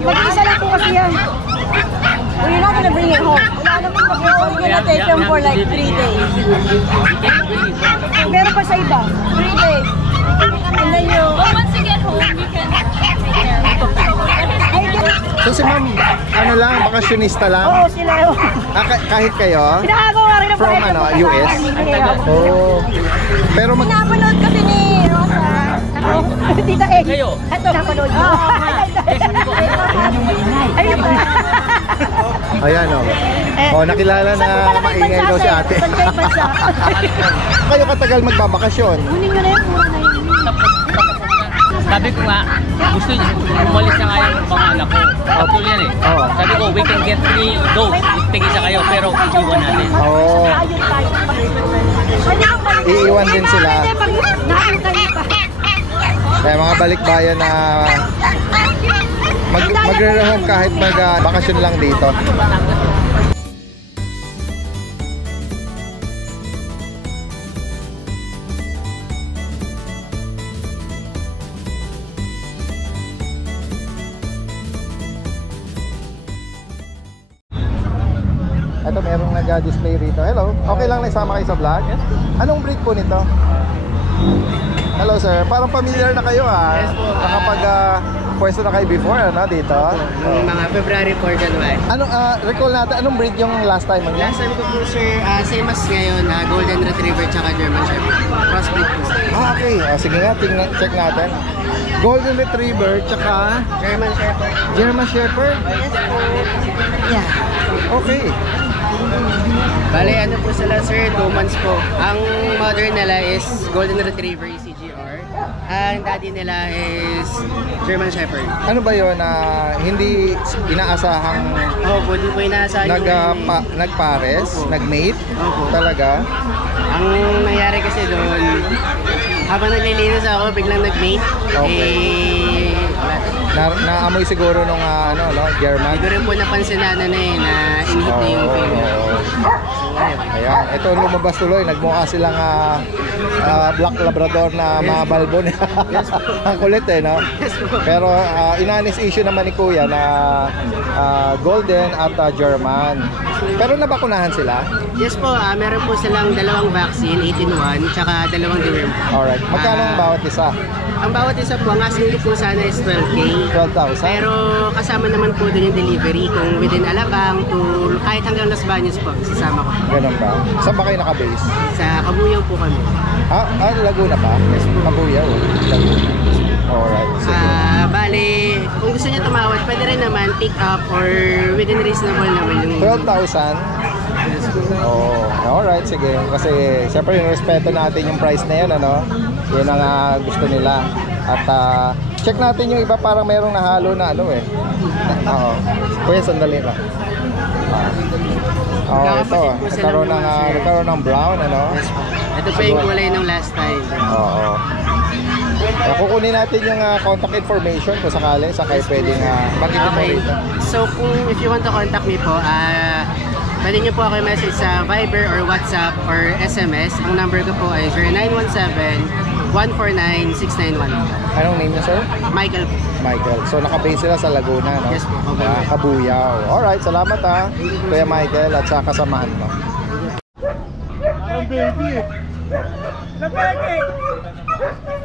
Mag-isa lang po kasi yan. We're not gonna bring it home. Wala naman mag-home. We're gonna take them for like 3 days. Meron pa sa iba. 3 days. And then you... Once you get home, you can take care of it. So si ma'am, ano lang, bakasyonista lang? Oo, sila yun. Kahit kayo? Pinakagawa rin ang From ano, US? Oh. Pero pinapanood kasi ni Rosa. Tita Egg. Ito, napanood ko. Ayan o. Oh, nakilala na maingay daw si ate. Kayo katagal magbabakasyon? Kunin nyo na yun, mura na yun. Sabi ko nga, gusto niyo, umalis na nga yung pangalan ko. Actually yan eh. Sabi ko, we can get 3 dose. Tigisa kayo, pero iwan natin. Oo. Iiwan din sila. Kaya mga balikbayan na magre-rehome kahit mag-bakasyon lang dito. Ito, merong nag-display rito. Hello, okay lang na isama kayo sa vlog? Anong breed po nito? Hello sir, parang familiar na kayo ha? Yes po. Pwesto na kayo before, ano, dito? Mga February 4 January. Recall natin, anong breed yung last time? Last time ko po sir, same as ngayon, Golden Retriever tsaka German Shepherd. Crossbreed po. Okay. Sige nga, check natin. Golden Retriever tsaka German Shepherd. German Shepherd? Yeah. Okay. Bale, ano po sila sir, 2 months po. Ang mother nila is Golden Retriever CGR. Ang daddy nila is German Shepherd. Ano ba yun na hindi inaasahang Opo, di po inaasahan nagpares, nag-mate? Opo. Talaga? Ang nangyari kasi doon, habang naglilinis ako, biglang nag-mate. Okay. Naamoy siguro nung German. Siguro po napansin na na inhit na yung female. Ayan, ito lumabas tuloy, nagmukha silang Black Labrador na mabalbon. Ang kulit eh, no? Pero inanis issue naman ni Kuya na Golden at German. Pero nabakunahan sila? Yes po, meron po silang 2 vaccine, 18-1, tsaka 2 deworm. Alright, magkano ang bawat isa? Ang bawat isa po, ang asking po sana is 12K. 12,000? Pero kasama naman po doon yung delivery kung within Alabang to kahit hanggang Las Bañas po, sasama ko. Ganun ba? Saan ba kayo naka-base? Sa Kabuyaw po kami. Laguna pa? Yes, Kabuyaw. Laguna. Alright. Bale, kung gusto niya tumawad, pwede rin naman pick up or within reasonable naman yung... 12,000? Oh, alright, sige. Kasi siyempre yung respeto natin yung price na yan, ano? Yun ang gusto nila. At check natin yung iba, parang merong nahalo na ano eh. Oo. Kuya, sandali na. Ito. Nagkaroon ng brown, ano? Ito pa yung kulay ng last time. Oo. Kukunin natin yung contact information kung sakali sa kayo pwedeng magitin mo rito. So if you want to contact me po, pwede nyo po ako message sa Viber or WhatsApp or SMS. Ang number ko po ay 0917-149-691. Anong name niya, sir? Michael. Michael. So nakabase sila sa Laguna, no? Yes po. Kabuyaw. Alright, salamat ha, Kuya Michael at sa kasamahan mo. Ang baby. Napeke.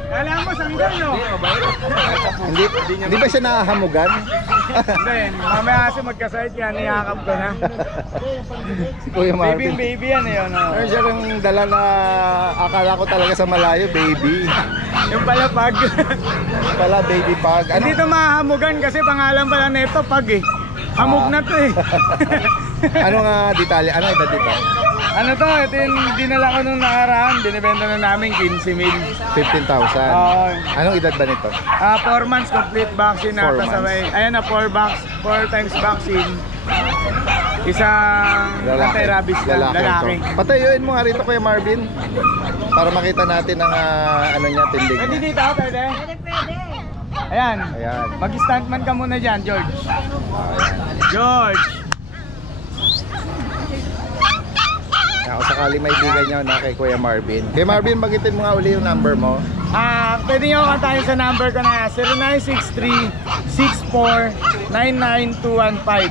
Kala mo sanggal, no? Hindi ba siya nahahamugan? Hindi, mamaya kasi magkasait yan, niyakap ko na. Si Kuya Martin. Baby yan eh, ano? Meron siya rin dala na akala ko talaga sa malayo, baby. Yung pala pag. Pala, baby pag. Hindi ito mahahamugan kasi pangalan pala nito pag eh. Hamog na to eh. Anong detalye? Ano edad dito? Ano to? Ito yung dinala ko nung nakaraan. Binibenta na namin 15,000. 15,000. Anong edad ba nito? 4 months complete vaccine na 4 kasabay. Ayan na, 4 times vaccine. Isang anti-rabies na lalaki. Patayuin mo nga rito, Kuya Marvin. Para makita natin ang ano niya, tindig Pwede niya. dito, pwede? Ayan. Mag-stuntman ka muna dyan, George. George! Kung sakali may bigay niyo na kay Kuya Marvin. Kuya Marvin, bagitin mo nga uli yung number mo. Pwede nyo kontakin sa number ko na 0963-64-99215. Okay.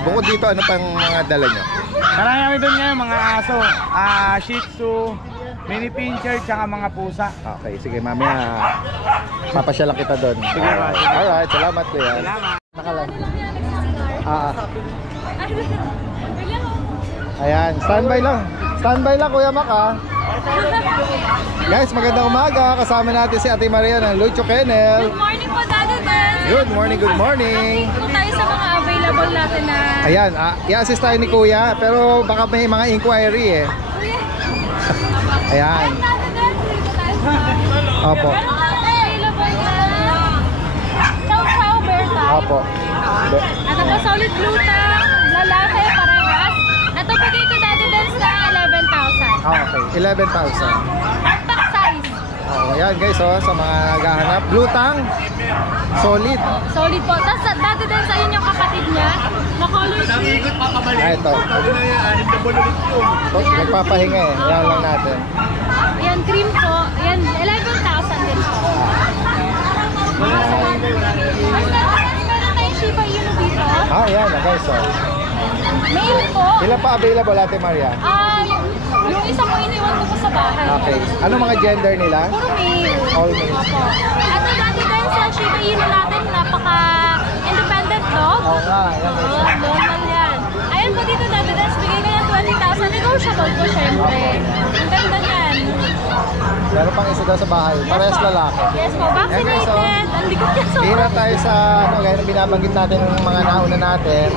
Bukod dito, ano pang mga dala nyo? Marami kami doon ngayon, mga aso, Shih Tzu, Mini Pinscher, tsaka mga pusa. Okay, sige mamaya papasyalan kita doon. Sige, alright, salamat kuya. Salamat. Nakalan. Ayan, standby lang. Standby lang Kuya Mac ha. Guys, magandang umaga. Kasama natin si Ate Maria ng Lucho Kennel. Good morning po, Daddy Des. Good morning, good morning. Ito tayo sa mga available natin na... Ayan, i-assist tayo ni Kuya. Pero baka may mga inquiry eh. Ayan. Daddy Des, dito tayo sa... Opo. Meron tayo available na... Chow Chow Bear type. Opo. Ito po, solid blue tang, lalaki, parehas. Ito bigay ko Daddy Des na 11,000. Okay, 11,000. Compact size. Oh, ayan guys, oh, sa mga naghahanap. Blue tang, solid. Solid po. Tapos Daddy Des, ayun yung kapatid niya, na color sheet. Ito. Nagpapahinga eh. Ayan lang natin. Ayan, cream po. Ayan, 11,000 din po. Meron tayong Shiba Inu dito. Ayan guys, oh. Male po. Ilan pa available Ate Maria? Yung isa po iniwan ko po sa bahay. Okay. Ano mga gender nila? Puro male. All male. Opo. At Daddy Des, sa Shiba Inu natin, napaka-independent dog. Oo nga, ayan guys. Oo, normal yan. Ayan po dito Daddy Des, bigay na yan 20,000. Negotiable po syempre. Ang ganda niyan. Meron pang isa daw sa bahay. Parehas lalaki. Yes po, vaccinated. so, Ang likod niya so. Bira tayo sa, ano, gaya na binabanggit natin ng mga nauna natin.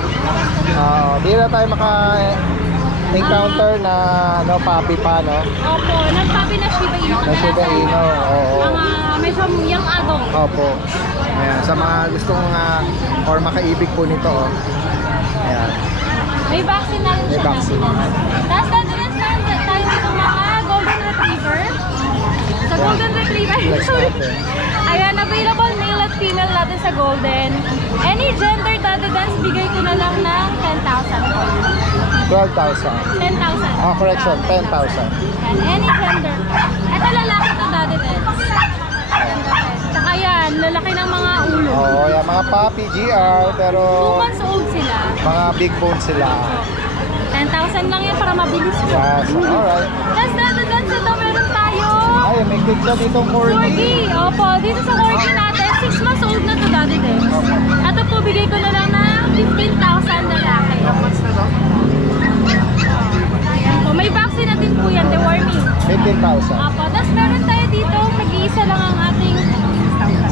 Bira tayo maka-encounter na, ano, puppy pa, no? Opo, nagpapi na Shiba Inu. Na Shiba Inu, oo. Mga medyo young adult. Opo. Ayan, sa mga gustong or makaibig po nito, oh. Ayan. May vaccine na rin May siya. vaccine. Tapos Daddy Des, meron tayo dito mga golden retriever. Sa golden retriever, Flex sorry. natin. Ayan, available male at female natin sa golden. Any gender Daddy Des, bigay ko na lang ng 10,000 po. 12,000. 10,000. Oh, correction, 10,000. Yan, any gender. Ito lalaki to Daddy Des. Tsaka yan, lalaki ng mga ulo. Oo, yan, mga puppy GR, pero 2 months old sila. mga big bone sila. 10,000 lang yan para mabilis po. Yes, alright. Tapos Daddy Des, ito meron tayo. Ay, may kid siya ditong Corgi. corgi. Opo, dito sa Corgi natin, 6 months old na to Daddy Des. Ito po, bigay ko na lang ng 15,000 lalaki. Ayan po, may vaccine na din po yan, deworming. 15,000. Opo, tapos meron tayo dito, nag-iisa lang ang ating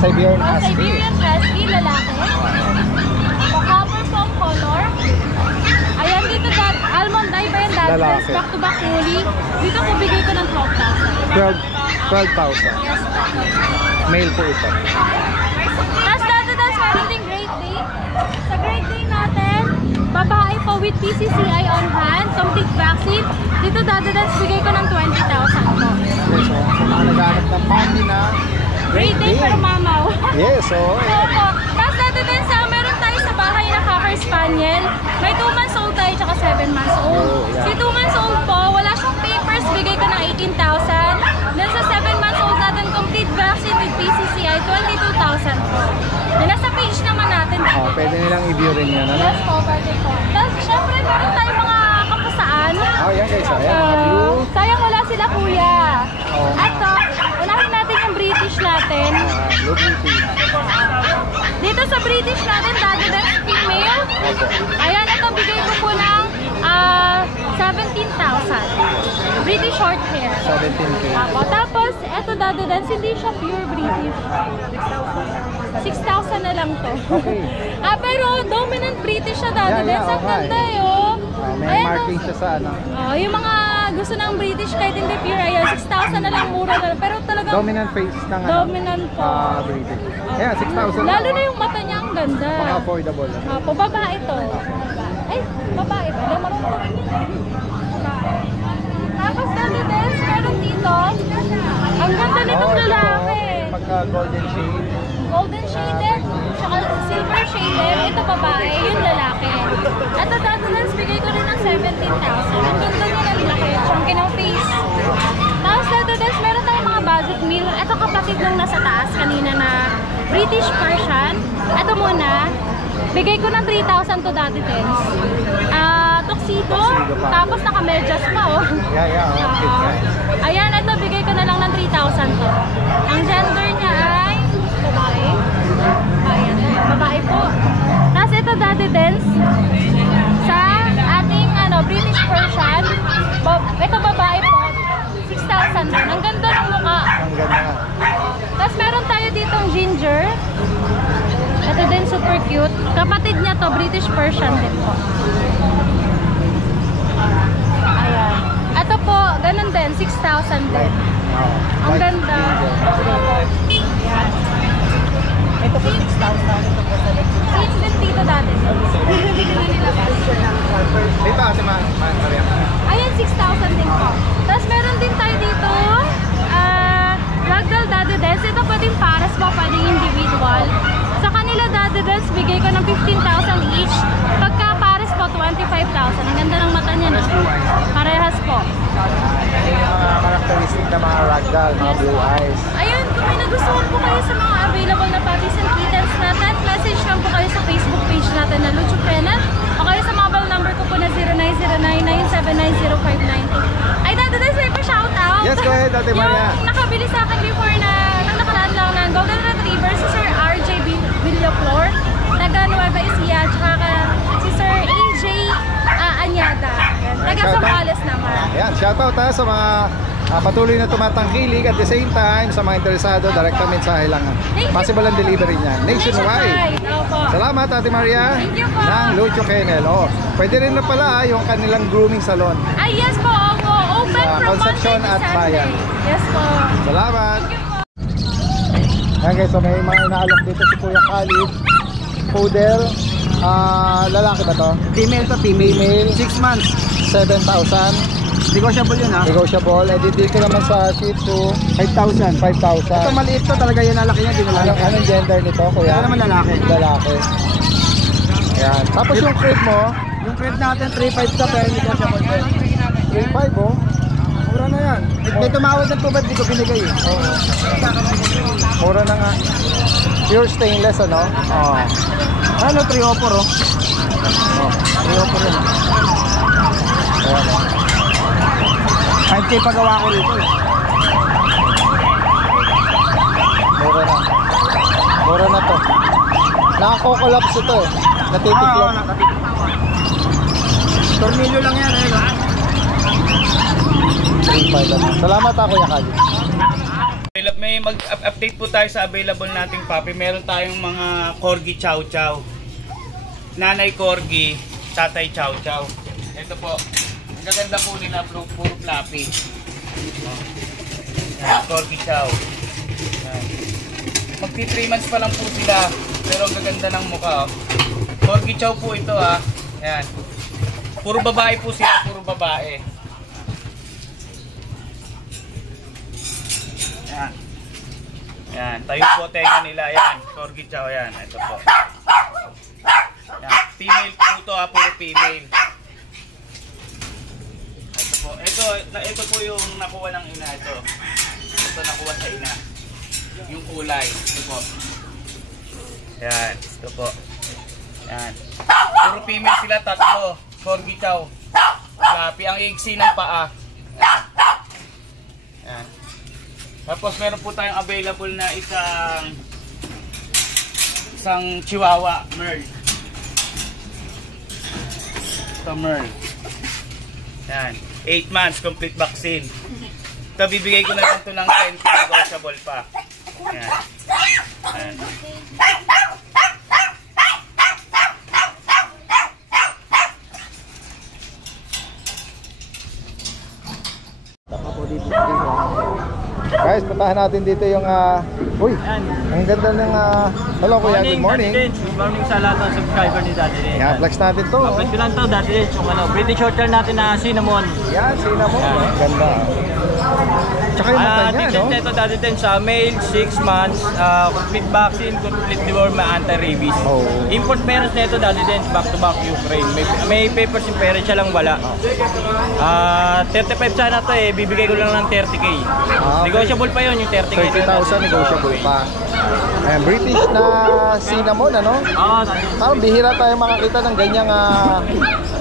Siberian Husky. Siberian Husky, lalaki. O, copper foam color. Ayan dito, almond eye ba yan, Daddy Des? Lalaki. Back to back fully. Dito ko bigay ko ng 12,000. Yes, po. Male po ito. Tapos Daddy Des, meron ding Great Day. Sa Great Day natin, babae po with PCCI on hand, complete vaccine. Dito Daddy Des, bigay ko ng 20,000 po. Okay, so sa mga naghanap ng puppy na Great Day pero mamaw. yes, oh. Opo. Tapos Daddy Des, meron tayo sa bahay na Cocker Spaniel. May 2 months old tayo tsaka 7 months old. Oh, yeah. Si 2 months old po, wala siyang papers, bigay ko ng 18,000. Then sa 7 months old natin, complete vaccine with PCCI, 22,000 po. Then nasa page naman natin. Oh, pwede nilang i-view rin yan, ano? Yes po, pwede po. Tapos syempre meron tayong mga kapusaan. Oh, yan guys, oh. Yan, mga blue. Sayang wala sila kuya. Oh. At unahin natin yung British natin. Blue beauty. Dito sa British natin, Daddy Des, female. Ayan, ito bigay ko po ng 17,000. British short hair. 17K. Apo. Tapos, eto Daddy Des, hindi siya pure British. 6,000 na lang to. Okay. Pero dominant British siya Daddy Yeah, Des. Ang okay. ganda eh, oh. May Ayan, marking siya sa ano. yung mga gusto ng British kahit hindi pure, ayan, 6,000 na lang, mura na lang. Pero talagang Dominant face ng ano? dominant po. British. Ayan, 6,000 Lalo lang. na yung mata niya, ang ganda. Mga affordable. Apo, babae to. Ay, babae pa. Alam, marunong rin yun. Tapos Daddy Des, meron dito. Ang ganda nitong lalaki. Pagka golden shade. Golden shaded. Tsaka silver shader, ito babae, yung lalaki. Ito Doodles, bigay ko rin ng 17,000. Ang ganda niya ng laki, chunky ng face. Tapos Doodles, meron tayong mga budget meal. Ito kapatid nung nasa taas kanina na British Persian. Ito muna, bigay ko ng 3,000 to Doodles. Tuxedo, tapos naka-medyas pa oh. Ayan, ito bigay ko na lang ng 3,000 to. Ang gender niya ay babae. Ayan, babae po. Tapos ito Doodles sa ating British Persian. Ito babae po, 6,000 din. Ang ganda ng mukha. Ang ganda nga. Tapos meron tayo ditong ginger. Ito din super cute. Kapatid niya to, British Persian din po. Ayan. Ito po, ganun din, 6,000 din. Ang ganda. Ayan. Ito po 6,000. Ito po 7,000. Seats din dito dati. Bibili na nila ba? Dito ate Maria. Ayan, 6,000 din po. Tapos meron din tayo dito, Ragdoll Doodles. Ito pwedeng pares po, pwedeng individual. Sa kanila Doodles, bigay ko ng 15,000 each. Pagka pares po, 25,000. Ang ganda ng mata niya na. Parehas po. Mga karakteristik na mga ragdoll, mga blue eyes. Ayun, kung may nagustuhan po kayo sa mga available na puppies and kittens natin, message lang po kayo sa Facebook page natin na Lucho Kennel o kayo sa mobile number ko po na 0909-979-0598. Ay, Doodles, may pa-shoutout. Yes, go ahead, Ate Maria. Yung nakabili sa akin before na, nang nakaraan lang ng Golden Retriever, si Sir RJ Villaflor, taga Nueva Ecija, tsaka si Sir AJ Anyada. Taga Zambales naman. Ayan, shoutout sa mga patuloy na tumatangkilik at the same time sa mga interesado, direkta mensahe lang. Possible ang delivery niya. Nationwide. Opo. Salamat Ate Maria. Thank you po. Ng Lucho Kennel. Oh, pwede rin na pala yung kanilang grooming salon. Ay, yes po. Opo. Open Sa from Concepcion Monday to at Sunday. Bayan. Yes po. Salamat. Thank you po. Ayan guys, so may mga inaalok dito si Kuya Khalid. Poodle. Lalaki ba to? Female to female. Female. 6 months. 7,000. Negotiable yun ha. Negotiable. Eh dito naman sa Shih Tzu, 5,000. 5,000. Ito maliit to talaga yung lalaki niya. Di na lalaki. Anong gender nito, Kuya? Ito naman lalaki. Lalaki. Ayan. Tapos yung crib mo, Yung crate natin 3,500 to pero negotiable to. 3,500 oh. Mura na yan. May tumawad ng tubad, di ko binigay eh. Mura na nga. Pure stainless ano? Oo. Ano, 3 offer oh. Oh. 3 offer yun. Ayan oh. 5K pagawa ko rito eh. Mura na. Mura na to. Nakakokolapse ito eh. Natitiklop. Tornilyo lang yan eh. 3,500 ano. Salamat Kuya Khalid. May mag-update po tayo sa available nating puppy. Meron tayong mga Corgi Chow Chow. Nanay Corgi, Tatay Chow Chow. Ito po. Ang gaganda po nila, puro fluffy. Yan, Corgi Chow. Yan. Magti 3 months pa lang po sila. Pero ang gaganda ng mukha. Oh. Corgi Chow po ito ha. Yan. Puro babae po sila, puro babae. Yan. Yan, tayo po tenga nila. Yan, Corgi Chow yan. Ito po. Yan, female po ito ha, puro female. Ito po. Ito po yung nakuha ng ina. Ito nakuha sa ina. Yung kulay. Ito po. Yan, ito po. Yan. Puro female sila, tatlo. Corgi Chow. Fluffy. Ang iksi ng paa. Yan. Yan. Tapos meron po tayong available na isang Chihuahua Merl. Ito Merl. Yan. 8 months complete vaccine. Ito bibigay ko na lang ito ng 10 negotiable pa. Yan. Yan. Guys, puntahan natin dito yung uy, ang ganda ng hello Kuya, good morning. Good morning sa lahat ng subscriber ni Daddy Rin. Yan, flex natin to. Flex ko lang to, Daddy Rin. Yung British Shorthair natin na cinnamon. Yan, cinnamon. Ang ganda. Tsaka yung mata niya, Dito no? nito dati din sa male, 6 months, complete vaccine, complete deworm, anti-rabies. Oh. Import parents nito dati din, back-to-back Ukraine. May papers yung parents, siya lang wala. 35 sana to eh, bibigay ko lang ng 30k. Okay. Negotiable pa yun, yung 30k. 30,000 negotiable pa. Ayan, British na cinnamon, ano? Parang bihira tayo makakita ng ganyang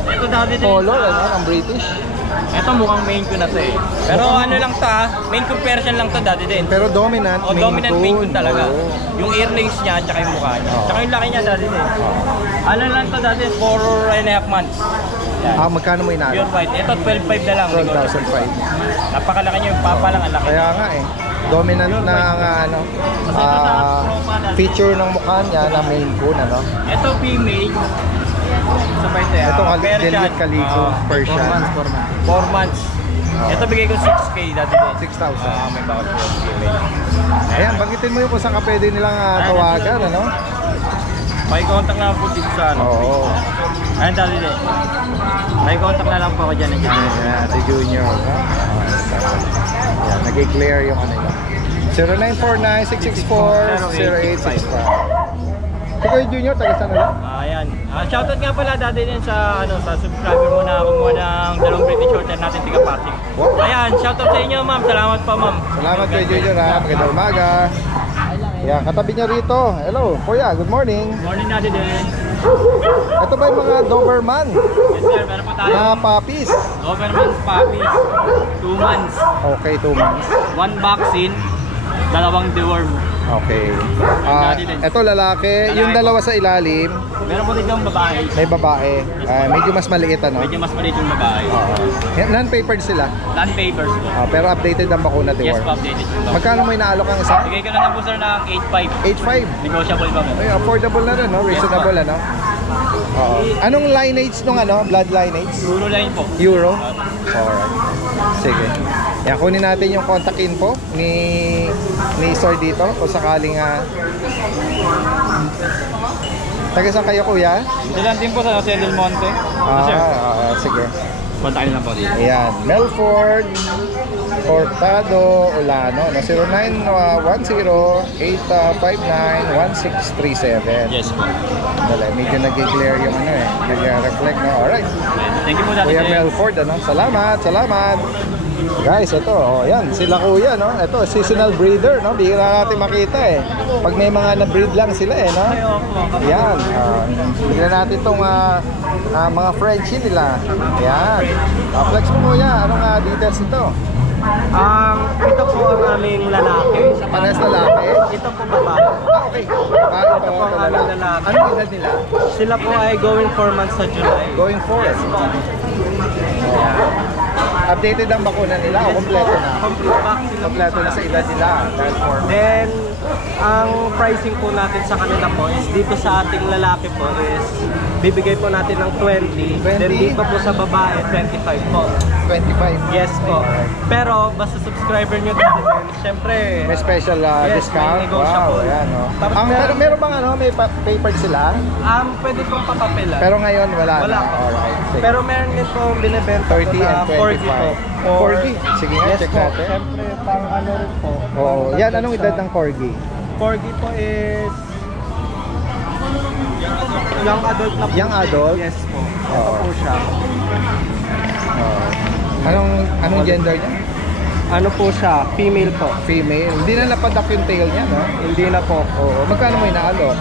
Ito dati din. color, ano, ng British. Ito mukhang main ko na to eh. Pero ano lang to main comparison lang to dati din. Pero dominant, O dominant main ko talaga. Oo. Yung earrings niya at saka yung mukha niya. Oo. Tsaka yung laki niya dati din. Ano lang to dati, 4.5 months. Yan. Magkano mo inalo? Pure white. Ito 12.5 na lang. 12,005. Napakalaki niya yung papa lang, ang laki. Kaya nga eh. Dominant na ano, feature ng mukha niya na main coon, ano? Ito female. Sabay ito Ito Persian. Delete Calico, Persian. 4 months. Ito bigay ko 6k dati din. 6,000. May bawat yung female. Ayan, banggitin mo yung kung saan ka pwede nilang tawagan, ano? May contact na lang po dito sa ano. Oo. Ayun dati din. May contact na lang po ako dyan. Ayan, si Junior. Ayan, nag-clear yung ano yun. 0949-664-0865. Ikaw yung Junior, taga saan na? Ayan. Shoutout nga pala dati din sa sa subscriber mo na kumuha ng dalawang British shorter natin tiga Pasig. Ayan, shoutout sa inyo ma'am. Salamat pa ma'am. Salamat kay Junior ha. Magandang umaga. Ayan, katabi niya rito. Hello, Kuya, good morning. Morning natin din. Ito ba yung mga Doberman Yes sir, meron po tayo. na puppies? Doberman puppies. 2 months. Okay, 2 months. 1 vaccine. 2 deworm. Okay. Ito lalaki. Yung dalawa sa ilalim, Meron po dito yung babae. may babae. Medyo mas maliit, ano? Medyo mas maliit yung babae. Non-papered sila. Land papers po. Pero updated ang bakuna, Yes Deworm. po, updated yung babae. Magkano mo inaalok ang isa? Bigay ko na lang po sir ng 8.5. 8.5. Negotiable pa po. Ay, affordable na rin, no? Reasonable, ano? Oo. Anong lineage nung ano? Blood lineage? Euro line po. Euro? Alright. Sige. Yan, kunin natin yung contact info ni Sir dito o sakaling taga saan kayo, Kuya? Dilan din po sa Del Monte. Sige. Kontakin lang po dito. Ayan, Melford Cortado Olano, 0910-859-1637. Yes po. Dali, medyo nag-clear yung ano eh, nag-reflect, no? Alright. Thank you po dati. Kuya Melford, ano? Salamat, salamat. Guys, ito, oh, yan, sila kuya, no? Ito, seasonal breeder, no? Bihira natin makita eh. Pag may mga na-breed lang sila eh, no? Yan, bigyan natin itong mga Frenchie nila. Yan. Flex mo kuya, anong details ito? Ito po ang aming lalaki. Pares lalaki? Ito po babae. Okay. Ito po ang aming lalaki. Anong edad nila? Sila po ay going 4 months sa July. Going forward. Updated ang bakuna nila o kompleto na? Complete vaccine. Kompleto na sa edad nila. Dahil form. Then, ang pricing po natin sa kanila po is dito sa ating lalaki po is bibigay po natin ng 20. Then dito po sa babae, 25 po. 25. Yes po. Pero basta subscriber nyo dito din, syempre, May special Yes, discount. may negotiable. Wow, ayan, no? Tapos Pero meron bang ano, may paper sila? pwede pong papapila. Pero ngayon wala Wala na. po. Alright. Sige. Pero meron din po binibenta 30 na and 40 po. 25. Corgi. Sige nga, Yes check po. natin. Syempre, pang ano rin po. Oh, yan anong edad ng Corgi? Corgi po is young adult na po. Young adult? Yes po. Ito Oo. po siya. Anong gender niya? Ano po siya? Female po. Female. Hindi na napadak yung tail niya, no? Hindi na po. Oo. Magkano mo inaalok?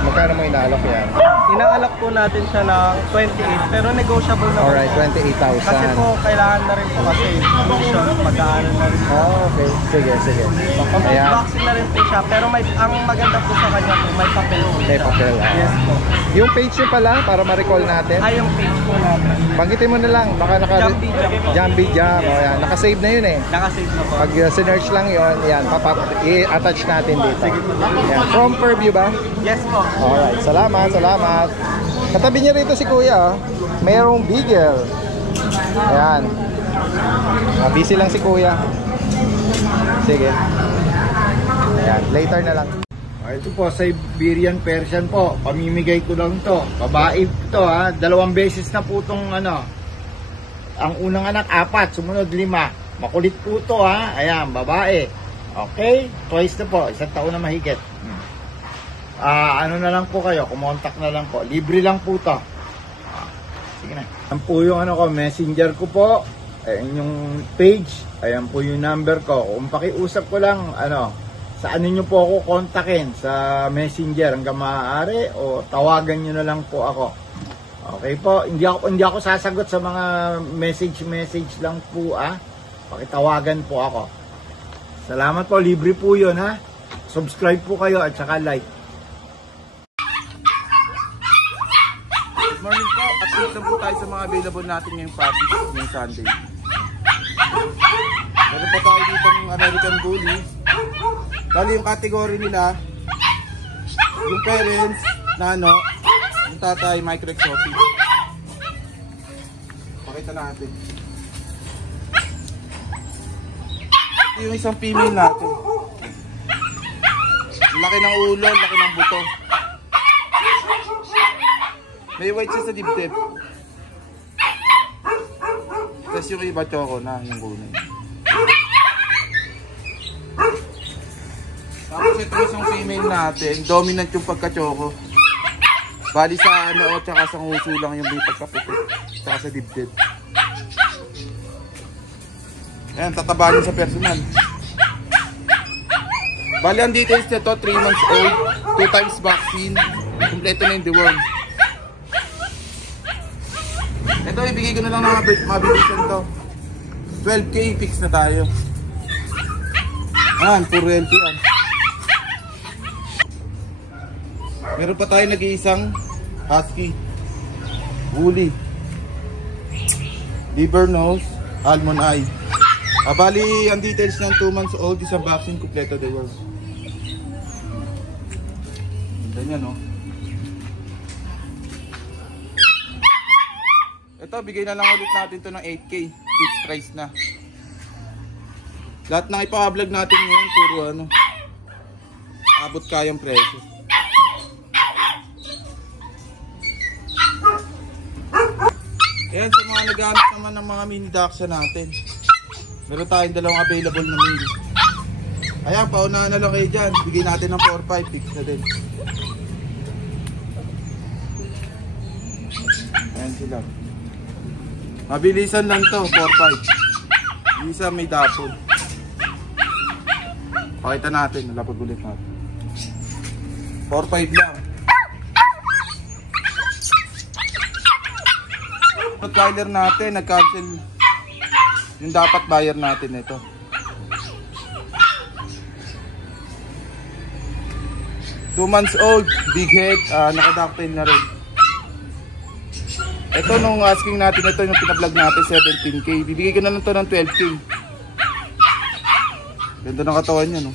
Magkano mo inaalok yan? Inaalak po natin siya ng 28 pero negotiable na po. Alright, 28,000. Kasi po kailangan na rin po kasi commission, pag-aaral na rin. Okay. Sige, sige. Ayan. Vaccine na rin po siya pero ang maganda po sa kanya po may papel po May siya. papel. Yes po. Yung page niyo pala, para ma-recall natin. Ay yung page po natin. Banggitin mo na lang. Baka Jambi Jam po. Jambi Jam. O yan. Nakasave na yun eh. Nakasave na po. Pag sinerch lang yun, yan. I-attach natin dito. Yan. From Purview ba? Yes po. Alright. Salamat, salamat. Katabi niya rito si Kuya. Mayroong Beagle. Ayan. Busy lang si Kuya. Sige. Ayan. Later na lang. Ito po, Siberian Persian po. Pamimigay ko lang to. Babae to ha. 2 beses na po itong Ang unang anak, 4. Sumunod, 5. Makulit po to ha. Ayan, babae. Okay? Twice na po. 1 taon na mahigit. Ano na lang po kayo? Kumontak na lang po. Libre lang po to. Sige na. Ayan po yung ano ko, messenger ko po. Ayan yung page. Ayan po yung number ko. Kung pakiusap ko lang, saan niyo po ako kontakin? Sa messenger hanggang maaari o tawagan niyo na lang po ako. Okay po, hindi ako sasagot sa mga message lang po Pakitawagan po ako. Salamat po, libre po 'yon ha. Subscribe po kayo at saka like. Good morning po, update lang po tayo sa mga available natin ngayong puppies ngayong Sunday. Meron po tayo dito ng American Bully. Bali yung category nila, yung parents na yung tatay micro exotic. Pakita natin. Ito yung isang female natin. Laki ng ulo, laki ng buto. May white siya sa dibdib. Tapos yung iba choco na yung gunay. Tapos ito isang female natin, dominant yung pagka-choco. Bali sa tsaka sa nguso lang yung may pagkaputi. Tsaka sa dibdib. Ayan, tatabanin sa personal. Bali ang details nito, 3 months old, 2 times vaccine, kompleto na yung deworm. Ito, ibigay ko na lang ng mabilisan to. 12K, fix na tayo. Ayan, puro healthy yan. Meron pa tayo nag-iisang husky. Woolly. Liver nose, almond eye. Bali, ang details niyan, 2 months old, isang vaccine, kompleto the world. Ganda niya, no? Ito, bigay na lang ulit natin to ng 8K. Fixed price na. Lahat ng ipa-vlog natin ngayon, puro abot kayang presyo. Ayan, sa mga naghanap naman ng mga mini dachshund natin. Meron tayong 2 available na mini. Ayan, paunahan na lang kayo dyan. Bigay natin ng 4-5, fix na din. Ayan sila. Mabilisan lang to, 4-5. Isa may dapol. Pakita natin, nalapag ulit natin. 4-5 lang. Rottweiler natin, nag-cancel yung dapat buyer natin ito. Two months old, big head, naka-ducktail na rin. Ito nung asking natin ito, yung pinablog natin, 17K. Bibigay ko na lang ito ng 12K. Ganda ng katawan niya, no?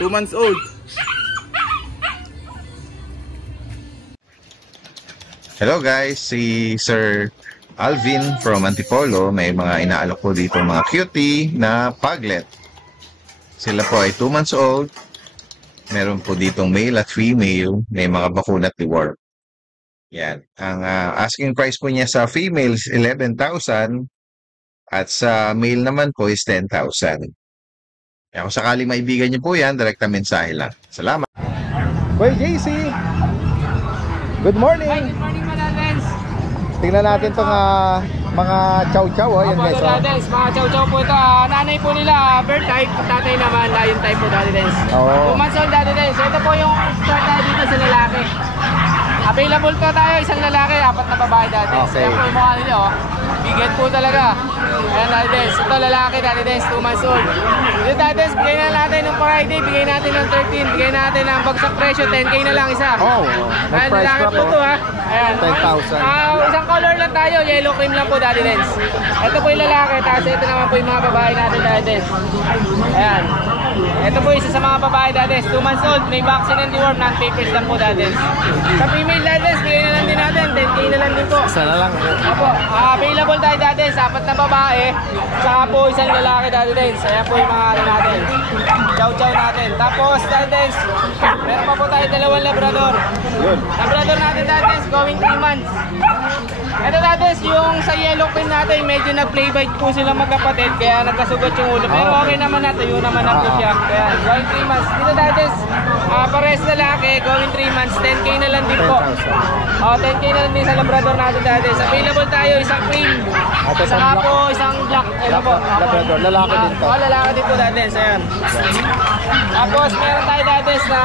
2 months old. Hello guys, si Sir Alvin from Antipolo. May mga inaalok po dito mga cutie na puglet. Sila po ay 2 months old. Meron po ditong male at female. May mga bakuna at deworm. Yan. Ang asking price po niya sa female is 11,000 at sa male naman po is 10,000. Kung sakaling maibigan niyo po yan, direkta mensahe lang. Salamat. Boy JC, good morning. Hi, good morning mga Dadens. Tingnan natin itong mga chow-chow. Yan guys. Mga Dadens, mga chow-chow po ito. Nanay po nila, bird type. Tatay naman, lion type po Dadens. 2 months old Dadens. Ito po yung start tayo dito sa lalaki. Available po tayo, isang lalaki, 4 na babae Dadens. Okay. Yan po yung mukha nila, big head po talaga. Ayan Dadens, ito lalaki Dadens, 2 months old. Dito Dadens, bigay na natin ng Friday, bigay natin ng 13, bigay natin ng bagsak presyo, 10K na lang isa. Ayan, lalaki po ito ha. Ayan, 10,000. Isang color lang tayo, yellow cream lang po Dadens. Ito po yung lalaki, tapos ito naman po yung mga babae natin Dadens. Ayan. Ito po isa sa mga babae Dadens, 2 months old, may vaccine and deworm, non-papers lang po Dadens. Sa female Dadens, bigay na lang din natin, 10K na lang din po. Sana lang. Opo, available tayo Dadens, 4 na babae. Saka po isang lalaki Daddy Dance. Ayan po yung mga ano natin. Chow-chow natin. Tapos Daddy Dance, meron pa po tayo dalawang Labrador. Labrador natin Daddy Dance, going 3 months. Ito Daddy Dance, yung sa yellow queen natin, medyo nag-play bite po sila magkapatid. Kaya nagkasugat yung ulo. Pero okay naman na, tuyo naman na po siya. Kaya going 3 months. Dito Daddy Dance, pares lalaki, going 3 months, 10k na lang din po. 10k na lang din sa Labrador natin Daddy Dance. Available tayo, isang cream. Saka po isang black. Ito po. Labrador, lalaki din to. Lalaki din po Daddy Dance. Ayan. Tapos meron tayo Daddy Dance na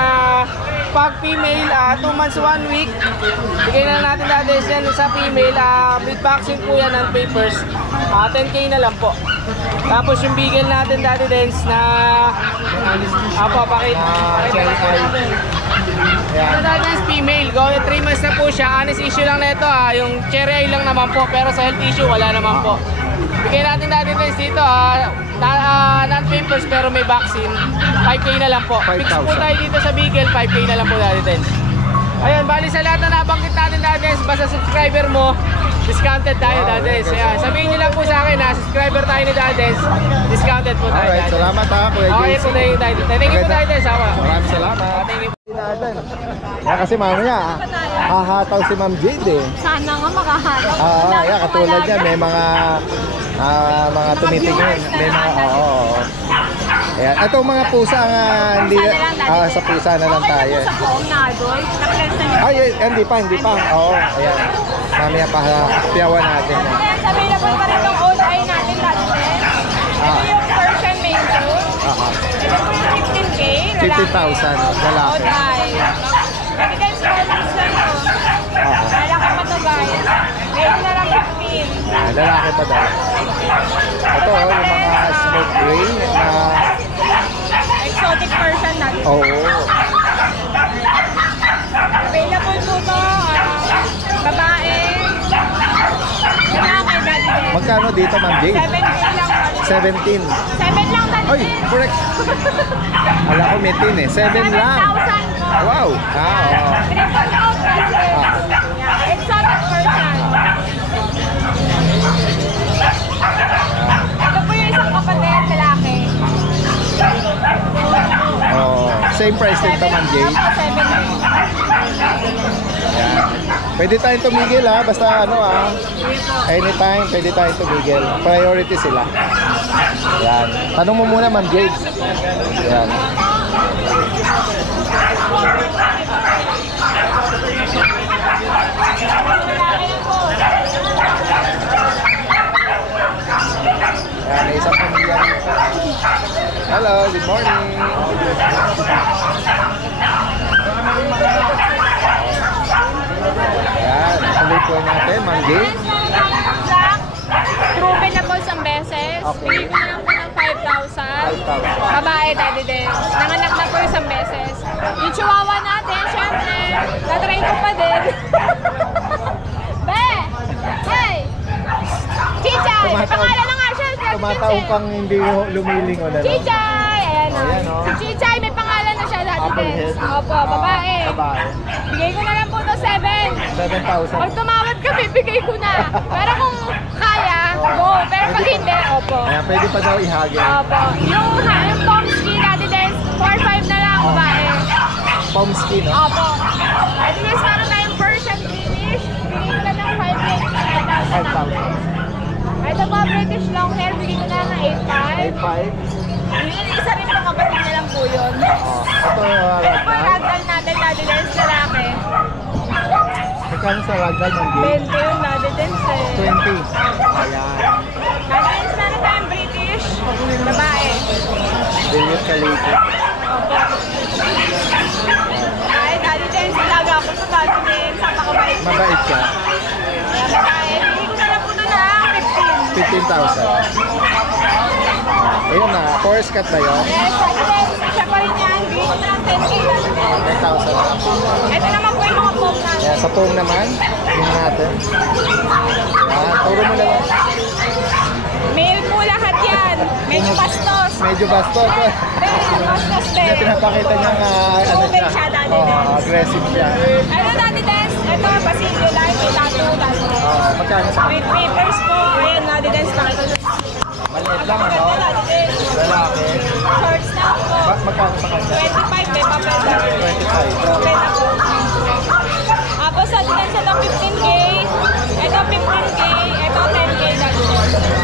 pag female, 2 months 1 week. Bigay na natin Daddy Dance yan sa female. With vaccine po yan ng papers. 10k na lang po. Tapos yung bigel natin Daddy Dance na pakita natin. Ito Daddy Dance female. Going 3 months na po siya. Honest issue lang na ito yung cherry eye lang naman po. Pero sa health issue wala naman po. Bigay natin Daddy Dance dito non-papers pero may vaccine. 5k na lang po. Fix po tayo dito sa Beagle, 5k na lang po Daddy Dance. Ayun, bali sa lahat na nabanggit natin Daddy Dance, basta subscriber mo, discounted tayo Daddy Dance. Ayan, sabihin nyo lang po sa akin na subscriber tayo ni Daddy Dance, discounted po tayo. Alright, salamat ha, Kuya JC. Okay po na yung Daddy Dance. Thank you po Daddy Dance. Maraming salamat. Thank you po. Kaya kasi mamaya, hahataw si Ma'am Jade eh. Sana nga makahataw. Ayan, katulad niya, may mga tumitingin. May mga, Ayan, itong mga pusa nga, hindi, sa pusa na lang tayo. Sa poong na adult, na-flex na niyo. Ay, hindi pa. Oo, ayan. Mamaya pa, piyawan natin. Available pa rin yung old eye natin Daddy Dance. Ito yung Persian mango. Ito po yung 15k. 50,000 lalaki. Old eye. Daddy Dance bonus lang po. Lalaki pa to guys. Ngayon na lang 15. Lalaki pa daw. Ito, yung mga smoke gray na... Exotic Persian natin. Oo. Available po to. Babae. Lalaki Daddy Dance. Magkano dito, Ma'am Jade? 7k lang. 17. 7 lang Daddy Ay, Dance. correct. Ala ko may 10 eh. 7 lang. 7,000 po. Wow. Triple out Daddy Dance. Yeah, exotic Persian. Ito po yung isang kapatid, lalaki. Same price din to, Ma'am Jade. Ako, 7K. Ayan. Pwede tayong tumigil ha, basta anytime pwede tayong tumigil. Priority sila. Ayan. Tanong mo muna, Ma'am Jade. Ayan. Ayan, may isang pamilya dito. Hello, good morning. Ayan, tuloy po natin, Ma'am Jade. Proven na po isang beses. Bigay ko na lang po ng 5,000. Babae, Daddy Dance. Nanganak na po isang beses. Yung chihuahua natin, syempre, tatry ko pa din. Be! Hey! Chichay! May pangalan na nga siya. Tumataw pang hindi lumilingon. Chichay! Ayan o. Ayan, oh. Si Chichay, may pangalan na siya, Daddy Applehead. Dance. Opo, babae. Babae. Bigay ko na lang po to 7. 7,000. Pag tumawad ka, bibigay ko na. Pero kung kaya, go. Pero pag hindi, opo. Ayan, pwede pa daw ihagin. Opo. Yung Pomsky, Daddy Dance, 4-5 na lang, babae. Pomsky, no? Opo. At least meron tayong Persian British. Bigay ko na ng 5,000. 5,000. Ito po, British long hair. Bigay ko na ng 8,500. 8,500. Yung isa rin po, kapatid na lang po yun. Ito, Ito po, ragdoll natin, Daddy Dance, lalaki. magkano sa ragdoll, Ma'am Jade? 20 yung Daddy Dance eh. 20. Ayan. Daddy Dance meron tayong British, babae. Billion kalito. Ay, Daddy Dance, alaga ko sa Daddy Dance, napakabait niya. Mabait siya. Kaya babae, bigay ko na lang po na 15. 15,000. Ayun na, forest cut ba yun? Yes, Daddy Dance, siya pa rin yan. Bigay ko na lang 10K Daddy Dance. 10,000 na lang. Ito naman po yung mga pop natin. Ayan, sa phone naman, tingnan natin. Ayan, turo mo na lang. Male po lahat yan. Medyo bastos. Medyo bastos. Bastos Kaya din. pinapakita niya nga, Proven siya, Daddy Dance. aggressive siya. Ano Daddy Dance? Ito, Basilio Live, may tattoo, Daddy Dance. Magkano sa With papers po. Ayan, Daddy Dance, pakita. Maliit lang, ano? Lalaki. Shorts na po. Magkano sa kanya? 25, may papel na. 25. Okay na po. Tapos sa Adidas, ito 15K. Ito 15K. Ito 10K na po.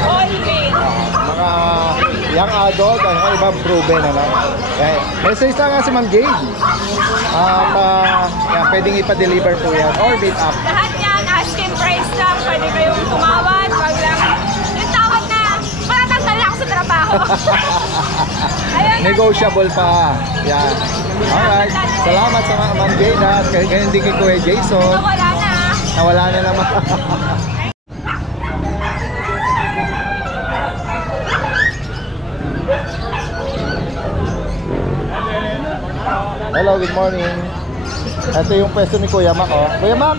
All male. Mga young adult, ano, ibang proven, ano? Okay. Message lang nga si Ma'am Jade. Yan, pwedeng ipa-deliver po yan or meet up. Lahat yan, asking price lang. Pwede kayong tumawad. Wag lang. Yung tawad na, matatanggal lang ako sa trabaho. Ayun. Negotiable pa. Yan. Alright. Salamat sa Ma'am Jade at ganyan din kay Kuya Jason. Wala na. Nawala na naman. Hello, good morning. Ito yung pwesto ni Kuya Mac, oh. Kuya Mac,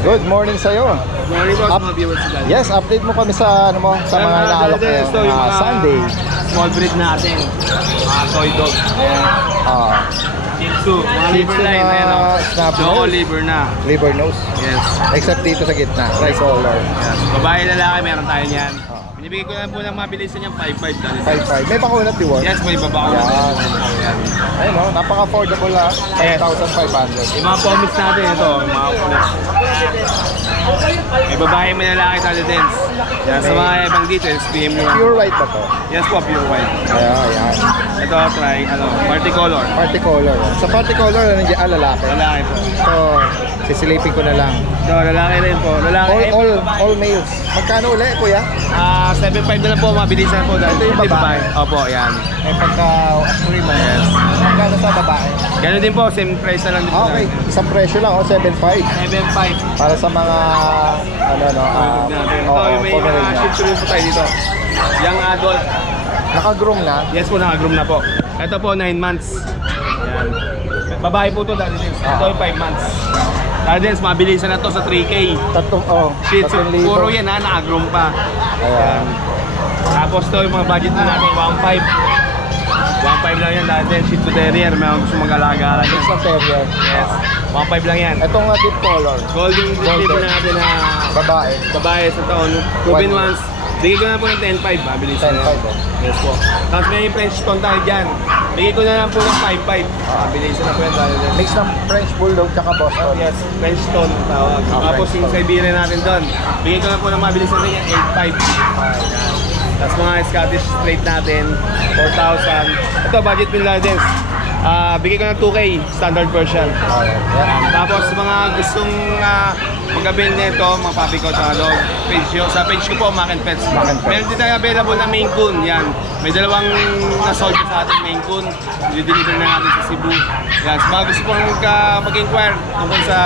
good morning sa'yo. Morning boss, mga viewers sa Yes, update mo kami sa ano mo, sa mga inaalok mo So, yung mga Sunday. small breed natin. Mga toy dog. Shih Tzu, mga liver line. Ayan o. Snap Oo, nose, liver na. liver nose. Yes. Except dito sa gitna, tricolor. Yes. Babae, lalaki, meron tayo niyan. Binibigay ko na po ng mabilisan niyang 5.5 dali. 5.5. May pakunat di work. Yes, may baba ko. Yan. Yan. Ayun no, napaka-affordable lang. Yes. 5,500. Yung mga pomits natin, ito, yung mga kulit. May babae, may lalaki, tali dens. Yan, sa mga ibang dito, SPM nyo lang. Pure white ba to? Yes po, pure white. Ayan. Ito, try, multicolor. Party color. Sa party color, nandiyan, lalaki. Lalaki po. So, sisilipin ko na lang. Ito, lalaki rin po. Lalaki. All males. Magkano ulit, kuya? 7.5 na lang po, mabilisan po. Ito yung babae. Opo, yan. Eh, pagka free mo. Yes. Magkano sa babae? Ganun din po, same price na lang din po. Okay, isang presyo lang, 7.5. 7.5. Para sa mga, Ito, yung may mga shih tzu rin po tayo dito. Young adult. Naka-groom na. Yes po, naka-groom na po. Ito po, 9 months. Yan. Babae po ito, Daddy Dens. Ito yung 5 months. Daddy Dens, mabilisan na to sa 3K. Shih Tzu, 3,000. puro yan ha, naka-groom pa. Ayan. Tapos to yung mga budget na natin, 1.5. 1.5 lang yan, Daddy Dens. Shih Tzu Terrier, may mga gusto mag-alaga lang yan. Mix ng terrier. Yes. 1.5 lang yan. Itong deep color. Golden retriever natin na Babae. babae sa taon. 2 once. Bigay ko na po ng 10.5, mabilis na. 10.5 Yes po. Tapos may French tone tayo dyan. Bigay ko na lang po ng 5.5. Mabilis na po yan tayo dyan. Mix ng French Bulldog tsaka Boston. Yes, French tone tawag. Tapos French yung tone. Siberian natin doon. Bigay ko na po ng mabilis na yan, 8.5. Tapos mga Scottish Straight natin, 4,000. Ito, budget pin natin. Bigay ko ng 2K, standard version. Tapos mga gustong magabil nito, mga papi ko sa dog page yun. Sa page ko po, Mac and Pets. Meron din tayo available na Maine Coon. Yan. May dalawang na-sold sa ating Maine Coon. I-deliver na natin sa Cebu. Yan. Sa mga gusto pong mag-inquire tungkol sa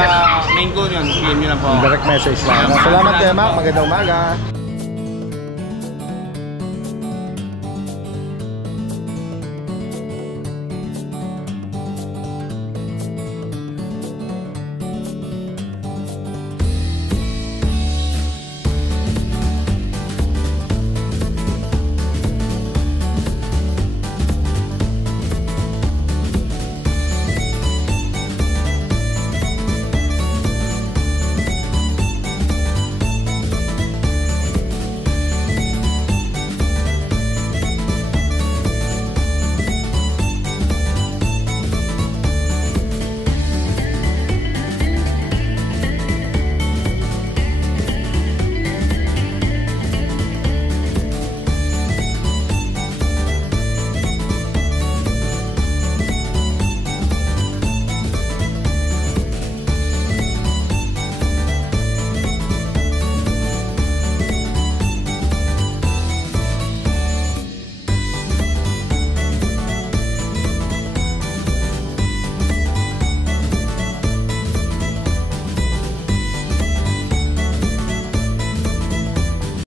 Maine Coon yun, PM nyo na po. Direct message lang. Salamat kayo, Mac. Magandang umaga.